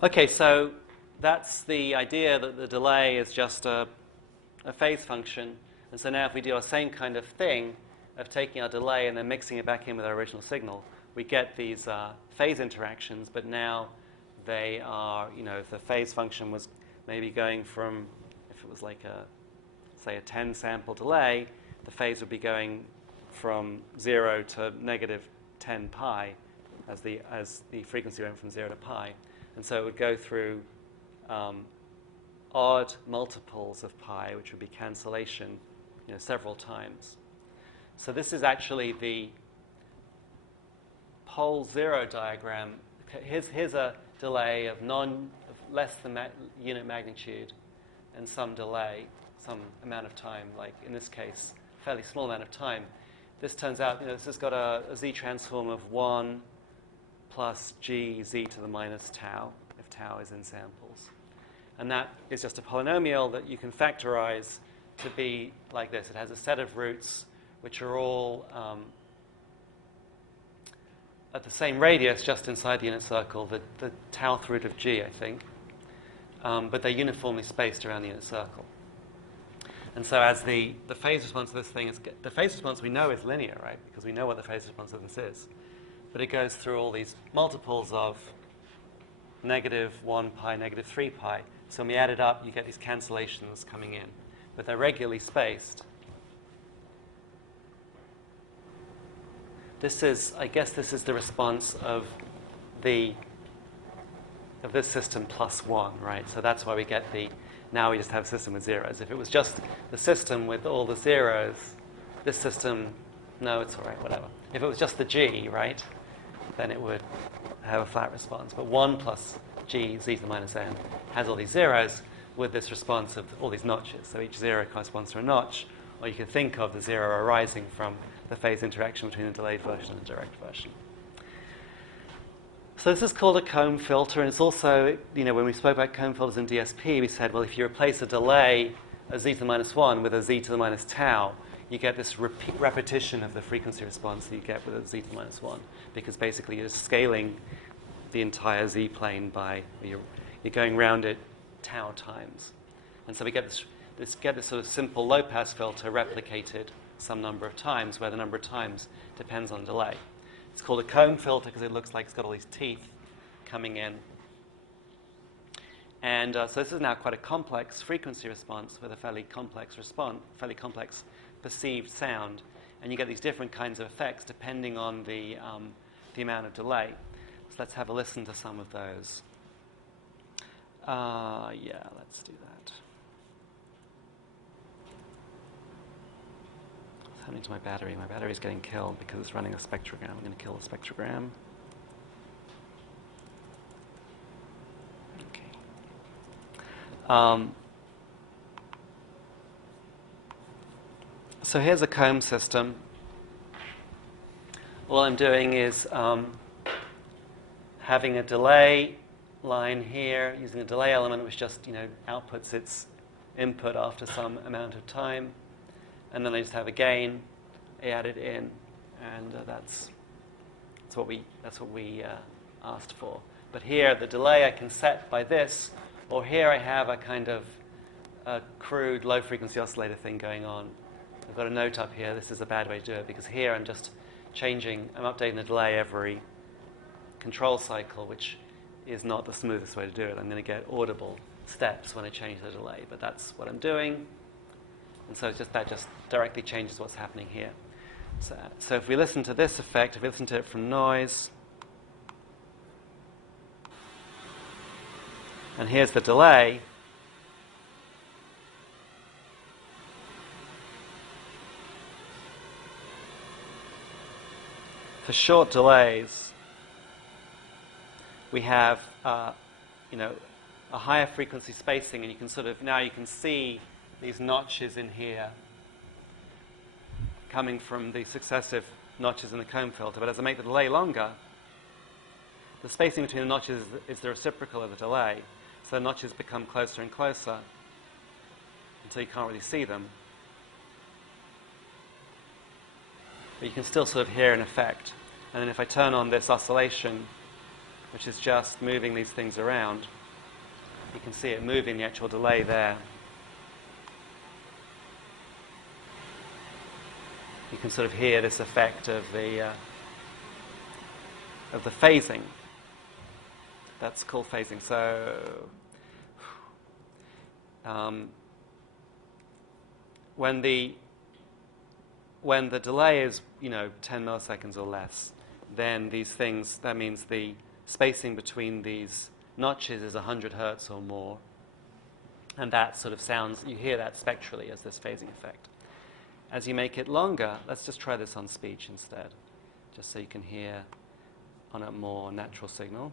Okay, so that's the idea that the delay is just a phase function. And so now if we do our same kind of thing of taking our delay and then mixing it back in with our original signal, we get these phase interactions, but now they are, if the phase function was maybe going from, if it was like say a 10 sample delay, the phase would be going from 0 to negative 10 pi as the frequency went from 0 to pi. And so it would go through odd multiples of pi, which would be cancellation, several times. So this is actually the pole 0 diagram. Here's a delay of less than unit magnitude and some delay, some amount of time, like in this case, a fairly small amount of time. This turns out, this has got a z transform of 1 plus g z to the minus tau, if tau is in samples. And that is just a polynomial that you can factorize to be like this. It has a set of roots which are all at the same radius, just inside the unit circle, the tauth root of g, I think. But they're uniformly spaced around the unit circle. And so as the phase response of this thing is, the phase response we know is linear, right? Because we know what the phase response of this is. But it goes through all these multiples of negative 1 pi, negative 3 pi. So when we add it up, you get these cancellations coming in. But they're regularly spaced. I guess this is the response of this system plus 1, right? So that's why we get now we just have a system with zeros. If it was just the system with all the zeros, this system, no, it's all right, whatever. If it was just the g, right, then it would have a flat response. But 1 plus g, z to the minus n, has all these zeros with this response of all these notches. So each zero corresponds to a notch, or you can think of the zero arising from the phase interaction between the delayed version and the direct version. So this is called a comb filter, and it's also, when we spoke about comb filters in DSP, we said, well, if you replace a delay, a z to the minus 1, with a z to the minus tau, you get this repetition of the frequency response that you get with a z to the minus 1, because basically you're scaling the entire z plane by, you're going around it tau times. And so we get this sort of simple low-pass filter replicated some number of times, where the number of times depends on delay. It's called a comb filter because it looks like it's got all these teeth coming in. And so this is now quite a complex frequency response with a fairly complex perceived sound. And you get these different kinds of effects depending on the amount of delay. So let's have a listen to some of those. Yeah, let's do that. What's happening to my battery? My battery's getting killed because it's running a spectrogram. I'm going to kill the spectrogram. Okay. So here's a comb system. All I'm doing is having a delay line here, using a delay element which just outputs its input after some amount of time, and then I just have a gain added in, and that's what we asked for. But here the delay I can set by this, or here I have a kind of a crude low frequency oscillator thing going on. I've got a note up here. This is a bad way to do it because here I'm just I'm updating the delay every control cycle, which is not the smoothest way to do it. I'm going to get audible steps when I change the delay, but that's what I'm doing. And so that just directly changes what's happening here. So if we listen to this effect, if we listen to it from noise, and here's the delay, for short delays, we have a higher frequency spacing, and you can now you can see these notches in here coming from the successive notches in the comb filter. But as I make the delay longer, the spacing between the notches is the reciprocal of the delay, so the notches become closer and closer until you can't really see them. But you can still sort of hear an effect. And then if I turn on this oscillation, which is just moving these things around, you can see it moving the actual delay there. You can sort of hear this effect of the phasing. That's called phasing. So when the delay is 10 milliseconds or less, then that means the spacing between these notches is 100 hertz or more. And that sort of sounds, you hear that spectrally as this phasing effect. As you make it longer, let's just try this on speech instead, just so you can hear on a more natural signal.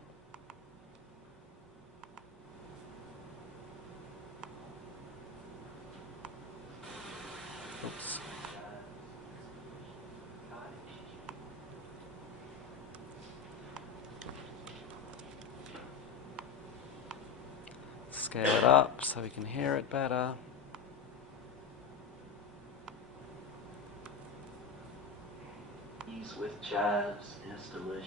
Oops. Scale it up so we can hear it better. Cheese with chives is delicious.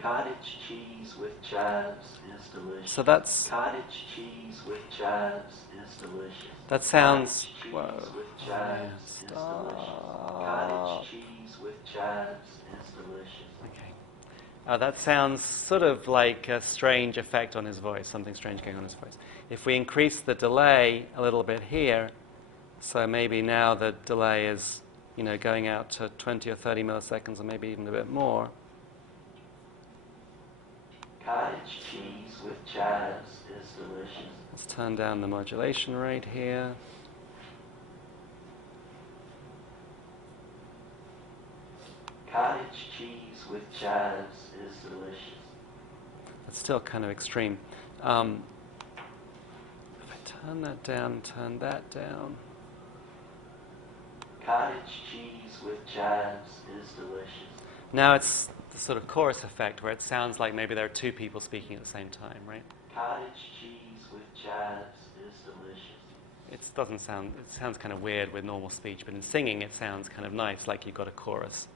Cottage cheese with chives is delicious. So that's cottage cheese with chives is delicious. That sounds. Cottage cheese Whoa. with chives is delicious. Cottage cheese with chives is delicious. Okay. That sounds sort of like a strange effect on his voice, something strange going on in his voice. If we increase the delay a little bit here, so maybe now the delay is going out to 20 or 30 milliseconds, or maybe even a bit more. Cottage cheese with chives is delicious. Let's turn down the modulation rate here. Cottage cheese with chives is delicious. It's still kind of extreme. If I turn that down, turn that down. Cottage cheese with chives is delicious. Now it's the sort of chorus effect where it sounds like maybe there are two people speaking at the same time, right? Cottage cheese with chives is delicious. It sounds kind of weird with normal speech, but in singing it sounds kind of nice, like you've got a chorus.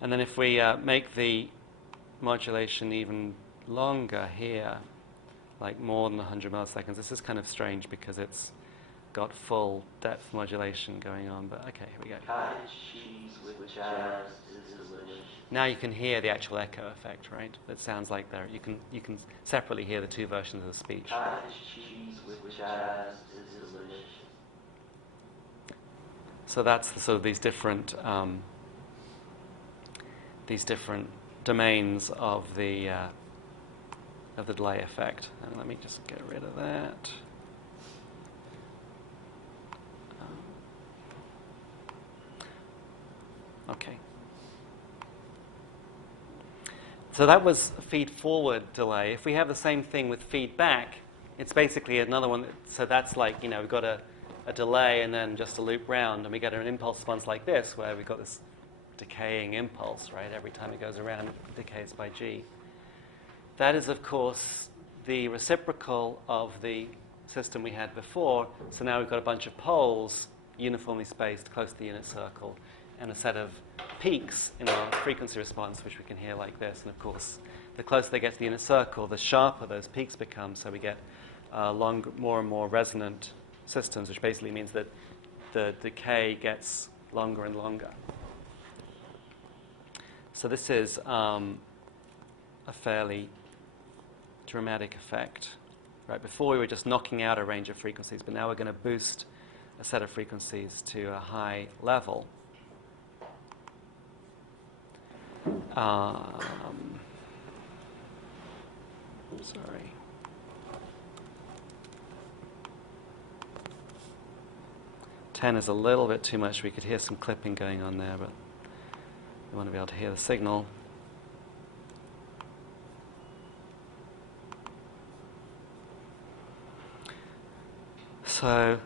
And then if we make the modulation even longer here, like more than 100 milliseconds, this is kind of strange because it's got full depth modulation going on, but okay, here we go. Cottage cheese with chives is delicious. Now you can hear the actual echo effect, right? It sounds like you can separately hear the two versions of the speech. Cottage cheese with chives is delicious. So that's the, sort of these different domains of the delay effect. And let me just get rid of that. Okay. So that was feed-forward delay. If we have the same thing with feedback, it's basically another one. So that's like, you know, we've got a delay and then just a loop round, and we get an impulse response like this, where we've got this decaying impulse, right? Every time it goes around, it decays by g. That is, of course, the reciprocal of the system we had before. So now we've got a bunch of poles uniformly spaced close to the unit circle, and a set of peaks in our frequency response, which we can hear like this. And of course, the closer they get to the unit circle, the sharper those peaks become. So we get more and more resonant systems, which basically means that the decay gets longer and longer. So this is a fairly dramatic effect. Right, before we were just knocking out a range of frequencies, but now we're going to boost a set of frequencies to a high level. Sorry. Ten is a little bit too much. We could hear some clipping going on there, but we want to be able to hear the signal. So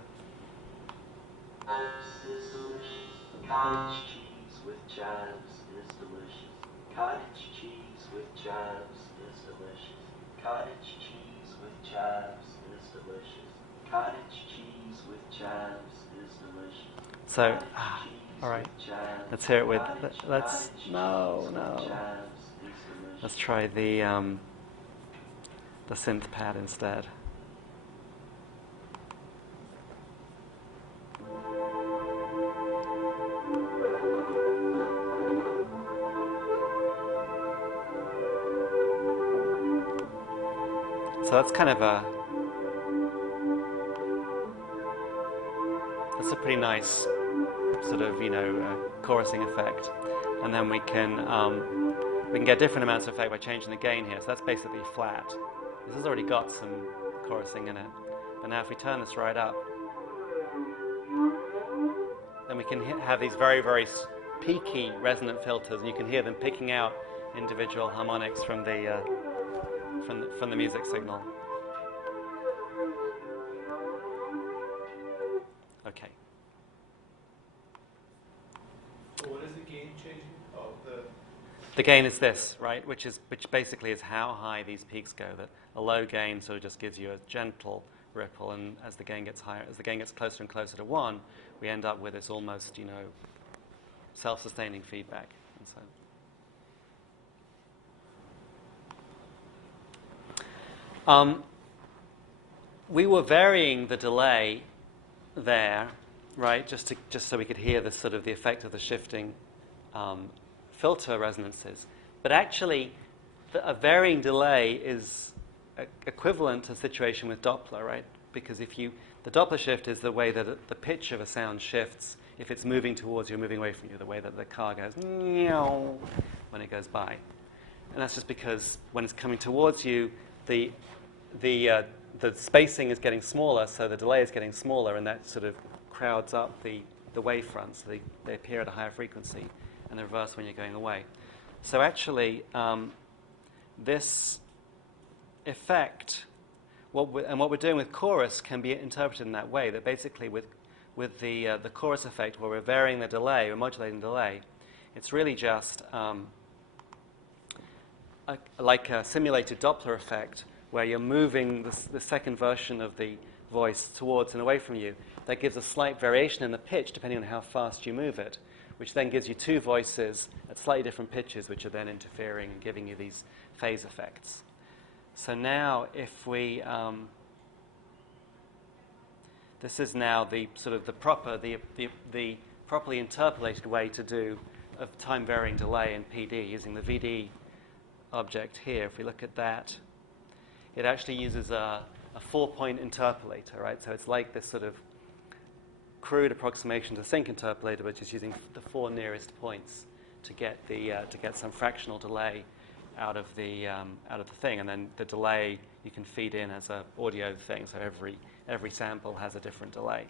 cottage cheese with chives is delicious. Cottage cheese with chives is delicious. Cottage cheese with chives is delicious. Cottage cheese with chives is delicious. So, all right. Let's hear it with. Let's no. Let's try the synth pad instead. So that's kind of that's a pretty nice sort of, you know, chorusing effect. And then we can get different amounts of effect by changing the gain here. So that's basically flat. This has already got some chorusing in it. But now if we turn this right up, then we can have these very, very peaky resonant filters, and you can hear them picking out individual harmonics from the music signal. Okay. So what is the gain changing? Oh, the gain is this, right? Which basically is how high these peaks go. That a low gain sort of just gives you a gentle ripple, and as the gain gets higher, as the gain gets closer and closer to 1, we end up with this almost, you know, self-sustaining feedback. And so we were varying the delay there, right, just so we could hear the sort of the effect of the shifting filter resonances. But actually, a varying delay is equivalent to the situation with Doppler, right? Because the Doppler shift is the way that the pitch of a sound shifts if it's moving towards you or moving away from you, the way that the car goes meow when it goes by. And that's just because when it's coming towards you, the spacing is getting smaller, so the delay is getting smaller, and that sort of crowds up the wavefront, so they appear at a higher frequency, and the reverse when you're going away. So actually, this effect, what we're doing with chorus can be interpreted in that way, that basically with the chorus effect, where we're varying the delay, we're modulating the delay, it's really just like a simulated Doppler effect, where you're moving the second version of the voice towards and away from you. That gives a slight variation in the pitch depending on how fast you move it, which then gives you two voices at slightly different pitches, which are then interfering and giving you these phase effects. So now if we, this is now the sort of the properly interpolated way to do a time varying delay in PD using the VD object here. If we look at that, it actually uses a 4-point interpolator, right? So it's like this sort of crude approximation to the sync interpolator, but just using the 4 nearest points to get some fractional delay out of the thing, and then the delay you can feed in as an audio thing. So every sample has a different delay.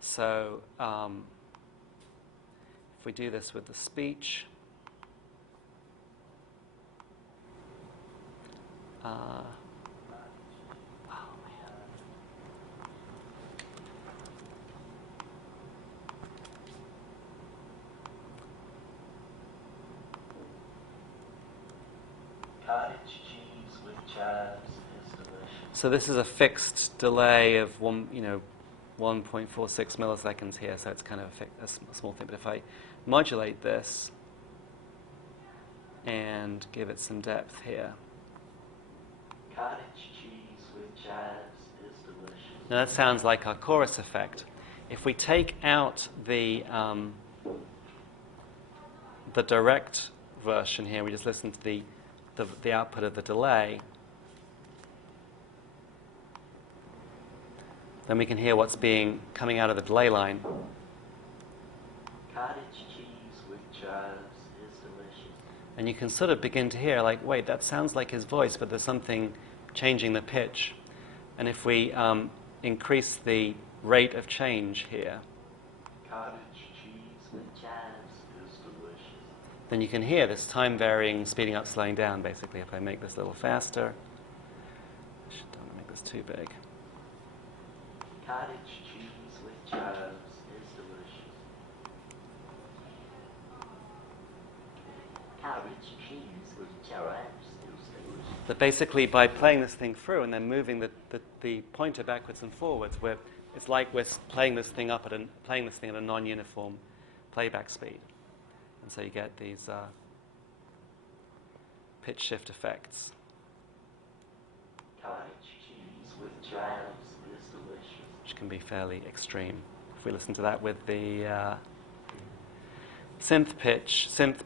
So if we do this with the speech, Cottage cheese with chives is delicious. so this is a fixed delay of 1.46 milliseconds here, so it's kind of a small thing. But if I modulate this and give it some depth here, Cottage cheese with chives is delicious. now that sounds like our chorus effect. If we take out the direct version here, we just listen to the output of the delay, then we can hear what's coming out of the delay line. Cottage cheese with chives is delicious. And you can sort of begin to hear, like, wait, that sounds like his voice, but there's something changing the pitch. And if we increase the rate of change here, Cottage cheese with chives is delicious. then you can hear this time varying, speeding up, slowing down, basically. If I make this a little faster, don't want to make this too big. Cottage cheese with chives is delicious. Cottage cheese with chives is delicious. But basically, by playing this thing through and then moving the pointer backwards and forwards, it's like we're playing this thing at a non-uniform playback speed, and so you get these pitch shift effects. Cottage cheese with chives is delicious. Which can be fairly extreme. If we listen to that with the synth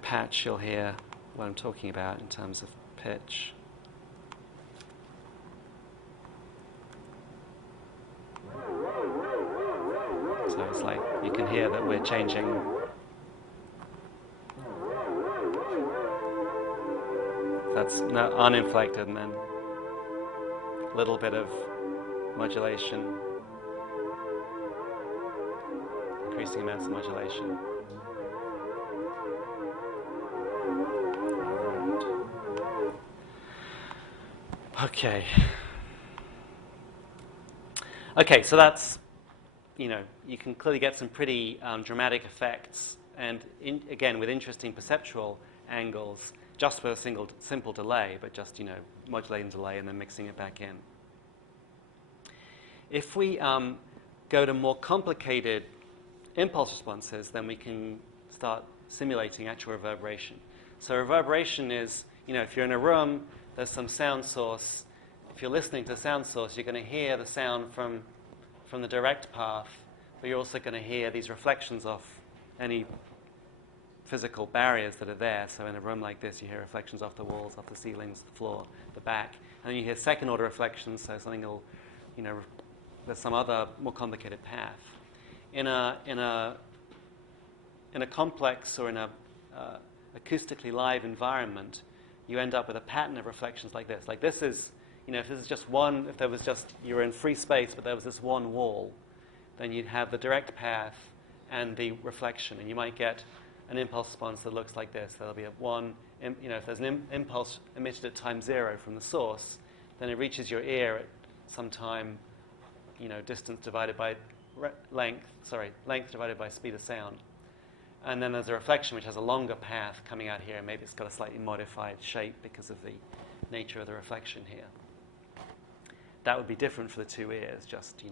patch, you'll hear what I'm talking about in terms of pitch. So it's like you can hear that we're changing. That's uninflected, and then a little bit of modulation, increasing amounts of modulation. Okay. Okay, so that's, you can clearly get some pretty dramatic effects, and again, with interesting perceptual angles, just with a simple delay, but just, modulating delay and then mixing it back in. If we go to more complicated impulse responses, then we can start simulating actual reverberation. So reverberation is, if you're in a room, there's some sound source. If you're listening to the sound source, you're going to hear the sound from the direct path, but you're also going to hear these reflections off any physical barriers that are there. So in a room like this, you hear reflections off the walls, off the ceilings, the floor, the back. And then you hear second-order reflections, so something will, there's some other more complicated path. In a complex or in a acoustically live environment, you end up with a pattern of reflections like this. Like this is, if this is just one, if there was just, you were in free space, but there was this one wall, then you'd have the direct path and the reflection, and you might get an impulse response that looks like this. There'll be if there's an impulse emitted at time 0 from the source, then it reaches your ear at some time, distance divided by length divided by speed of sound. And then there's a reflection which has a longer path coming out here. Maybe it's got a slightly modified shape because of the nature of the reflection here. That would be different for the two ears, just,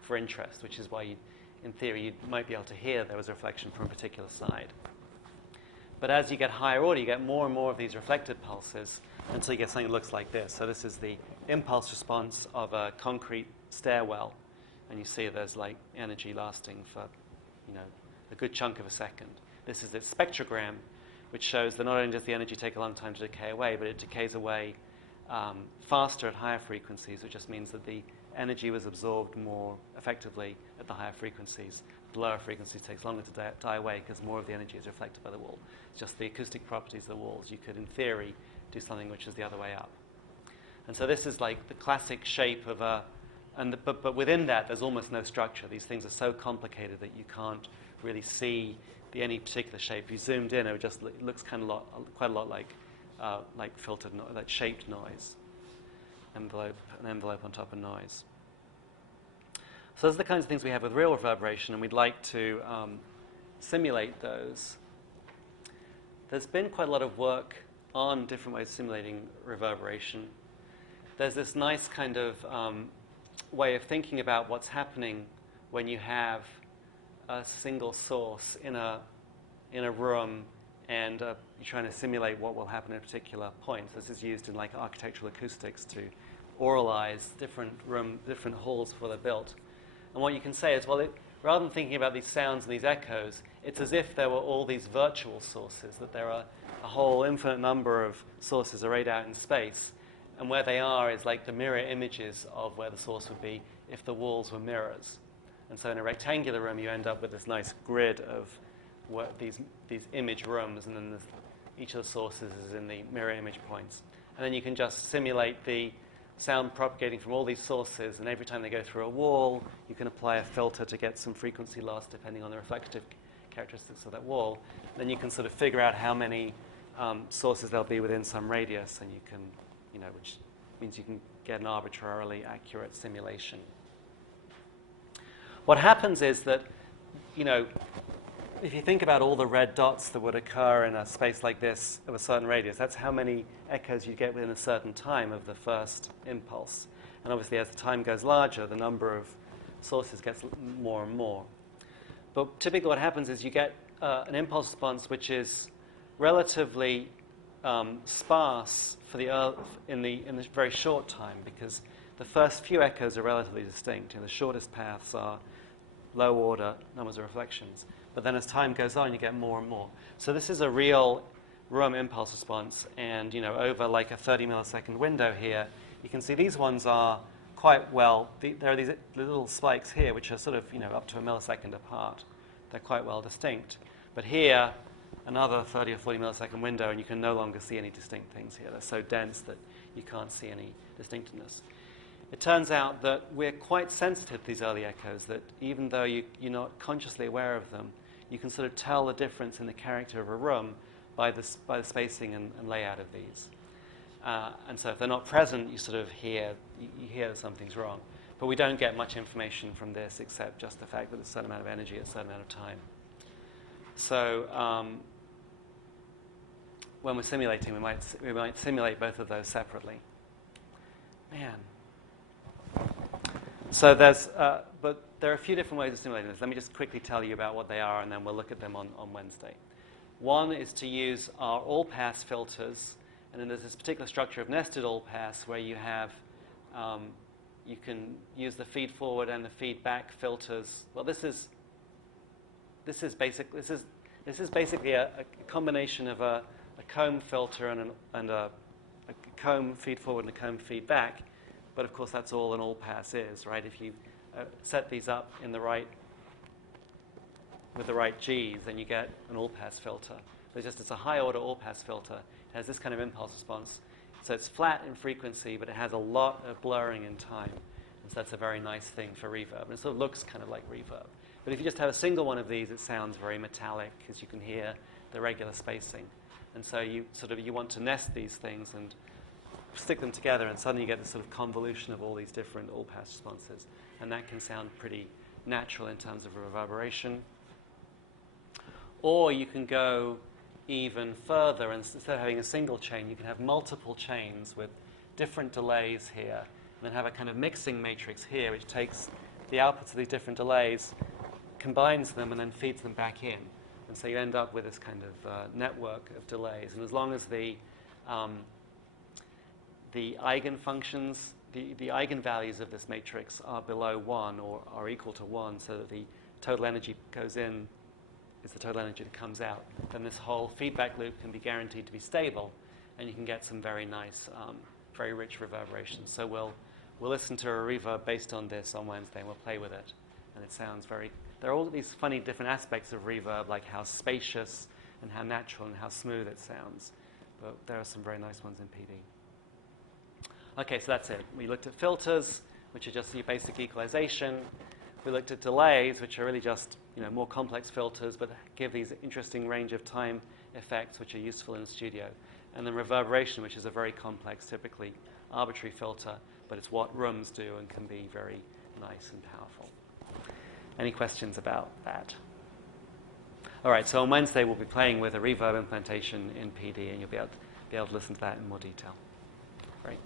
for interest, which is why in theory, you might be able to hear there was a reflection from a particular side. But as you get higher order, you get more and more of these reflected pulses until you get something that looks like this. So this is the impulse response of a concrete stairwell. And you see there's like energy lasting for, a good chunk of a second. This is its spectrogram, which shows that not only does the energy take a long time to decay away, but it decays away faster at higher frequencies, which just means that the energy was absorbed more effectively at the higher frequencies. The lower frequencies takes longer to die away because more of the energy is reflected by the wall. It's just the acoustic properties of the walls. You could, in theory, do something which is the other way up. And so this is like the classic shape of a... But within that, there's almost no structure. These things are so complicated that you can't really see any particular shape. If you zoomed in, it looks quite a lot like filtered, like shaped noise. An envelope on top of noise. So those are the kinds of things we have with real reverberation, and we'd like to simulate those. There's been quite a lot of work on different ways of simulating reverberation. There's this nice kind of way of thinking about what's happening when you have a single source in a room, and you're trying to simulate what will happen at a particular point. This is used in like architectural acoustics to oralize different halls before they're built. And what you can say is, well, rather than thinking about these sounds and these echoes, it's as if there were all these virtual sources, that there are a whole infinite number of sources arrayed out in space, and where they are is like the mirror images of where the source would be if the walls were mirrors. And so in a rectangular room, you end up with this nice grid of these image rooms, and then each of the sources is in the mirror image points. And then you can just simulate the sound propagating from all these sources, and every time they go through a wall, you can apply a filter to get some frequency loss depending on the reflective characteristics of that wall. Then you can sort of figure out how many sources there'll be within some radius, and you can, which means you can get an arbitrarily accurate simulation. What happens is that, if you think about all the red dots that would occur in a space like this of a certain radius, that's how many echoes you get within a certain time of the first impulse. And obviously, as the time goes larger, the number of sources gets more and more. But typically what happens is you get an impulse response which is relatively sparse in the very short time, because the first few echoes are relatively distinct. The shortest paths are low order numbers of reflections. But then as time goes on, you get more and more. So this is a real room impulse response. And, over like a 30 millisecond window here, you can see these ones are quite well. There are these little spikes here, which are sort of, up to a millisecond apart. They're quite well distinct. But here, another 30 or 40 millisecond window, and you can no longer see any distinct things here. They're so dense that you can't see any distinctness. It turns out that we're quite sensitive to these early echoes, that even though you're not consciously aware of them, you can sort of tell the difference in the character of a room by the spacing and layout of these. And so if they're not present, you sort of hear that something's wrong. But we don't get much information from this except just the fact that there's a certain amount of energy at a certain amount of time. So when we're simulating, we might simulate both of those separately. Man. So but there are a few different ways of simulating this. Let me just quickly tell you about what they are, and then we'll look at them on Wednesday. One is to use our all-pass filters, and then there's this particular structure of nested all-pass where you have, you can use the feed-forward and the feedback filters. Well, this is basically a combination of a comb filter and a comb feed-forward and a comb feedback. But of course, that's all an all-pass is, right? If you set these up with the right Gs, then you get an all-pass filter. So it's a high-order all-pass filter. It has this kind of impulse response. So it's flat in frequency, but it has a lot of blurring in time. And so that's a very nice thing for reverb. And it sort of looks kind of like reverb. But if you just have a single one of these, it sounds very metallic, because you can hear the regular spacing. And so you want to nest these things and stick them together, and suddenly you get this sort of convolution of all these different all-pass responses. And that can sound pretty natural in terms of reverberation. Or you can go even further, and instead of having a single chain, you can have multiple chains with different delays here, and then have a kind of mixing matrix here, which takes the outputs of these different delays, combines them, and then feeds them back in. And so you end up with this kind of network of delays. And as long as the eigenfunctions, the eigenvalues of this matrix are below 1 or are equal to 1, so that the total energy goes in is the total energy that comes out, then this whole feedback loop can be guaranteed to be stable, and you can get some very nice, very rich reverberation. So we'll we'll listen to a reverb based on this on Wednesday, and we'll play with it. And it sounds very... There are all these funny different aspects of reverb, like how spacious and how natural and how smooth it sounds. But there are some very nice ones in PD. Okay, so that's it. We looked at filters, which are just your basic equalization. We looked at delays, which are really just more complex filters, but give these interesting range of time effects, which are useful in the studio. And then reverberation, which is a very complex, typically arbitrary filter, but it's what rooms do and can be very nice and powerful. Any questions about that? All right, so on Wednesday we'll be playing with a reverb implementation in PD, and you'll be able to listen to that in more detail. Great.